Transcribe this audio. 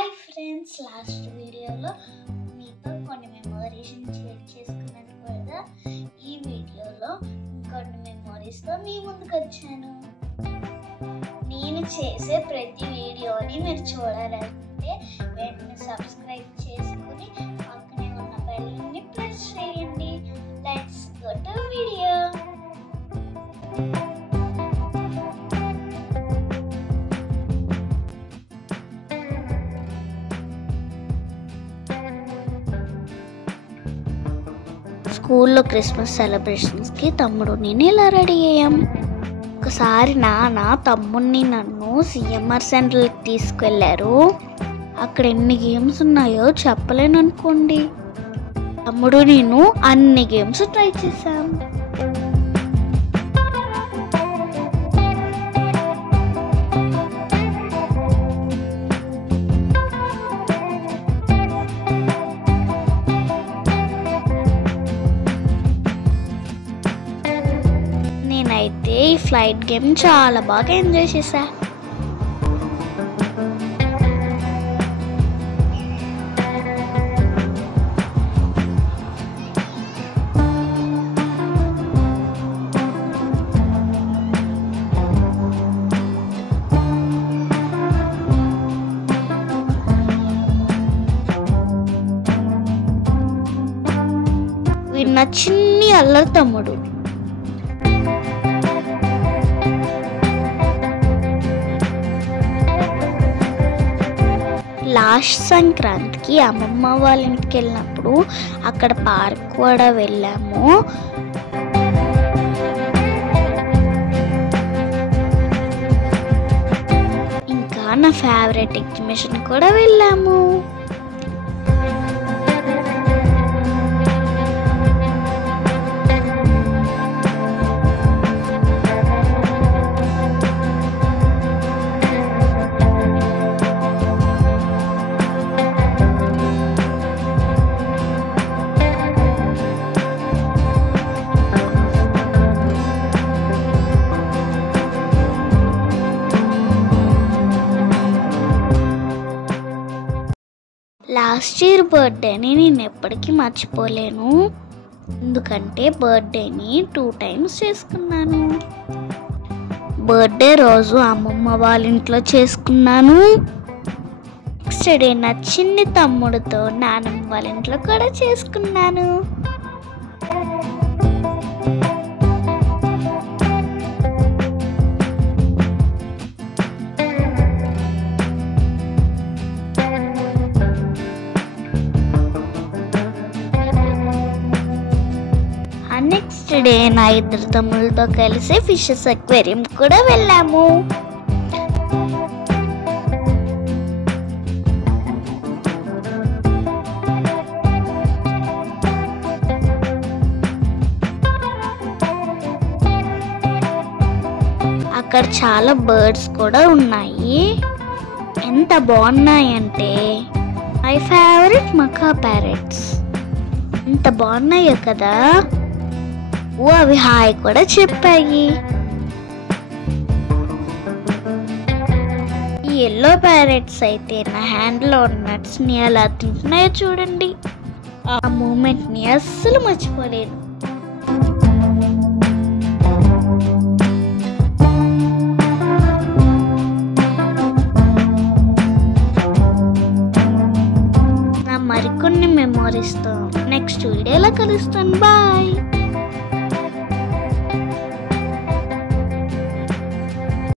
Hi friends, last వీడియోలో మీతో కొన్ని మెమోరీస్ షేర్ చేసుకున్నాను కదా. ఈ వీడియోలో ఇంకొన్ని మెమోరీస్తో మీ ముందుకు వచ్చాను. నేను చేసే ప్రతి వీడియోని మీరు చూడాలంటే వెంటనే సబ్స్క్రైబ్ చేసుకుని పక్కనే ఉన్న బెల్ని ప్రెస్ చేయండి. Let's go to video. స్కూల్లో క్రిస్మస్ సెలబ్రేషన్స్కి తమ్ముడు నేను ఇలా రెడీ అయ్యాం. ఒకసారి నాన్న తమ్ముడిని నన్ను సిఎంఆర్ సెంటర్కి తీసుకెళ్లారు. అక్కడ ఎన్ని గేమ్స్ ఉన్నాయో చెప్పలేను అనుకోండి. తమ్ముడు నేను అన్ని గేమ్స్ ట్రై చేశాం. నేనైతే ఈ ఫ్లైట్ గేమ్ చాలా బాగా ఎంజాయ్ చేశా. వీడు నా చిన్ని అల్లరి తమ్ముడు. లాస్ట్ సంక్రాంతికి అమ్మమ్మ వాళ్ళ ఇంటికి వెళ్ళినప్పుడు అక్కడ పార్క్ కూడా వెళ్ళాము. ఇంకా నా ఫేవరెట్ ఎగ్జిబిషన్ కూడా వెళ్ళాము. లాస్ట్ ఇయర్ బర్త్డేని నేను ఎప్పటికీ మర్చిపోలేను. ఎందుకంటే బర్త్డేని 2 times చేసుకున్నాను. బర్త్డే రోజు అమ్మమ్మ వాళ్ళ ఇంట్లో చేసుకున్నాను. నెక్స్ట్ డే నా చిన్ని తమ్ముడితో నాన్నమ్మ వాళ్ళ ఇంట్లో కూడా చేసుకున్నాను. నెక్స్ట్ డే నా 2 తమ్ముళ్ళతో కలిసి ఫిషెస్ అక్వేరియం కూడా వెళ్ళాము. అక్కడ చాలా బర్డ్స్ కూడా ఉన్నాయి. ఎంత బాగున్నాయంటే మై ఫేవరెట్ మకా ప్యారెట్స్. ఎంత బాగున్నాయో కదా. అవి హాయ్ కూడా చెప్పాయి. ఈ ఎల్లో ప్యారెట్స్ అయితే నా హ్యాండ్లో ఉన్న నట్స్ని అలా తింటున్నాయో చూడండి. ఆ మూమెంట్ని అస్సలు మర్చిపోలేను. నా మరికొన్ని మెమోరీస్తో నెక్స్ట్ వీడియోలో కలుస్తాను. బాయ్.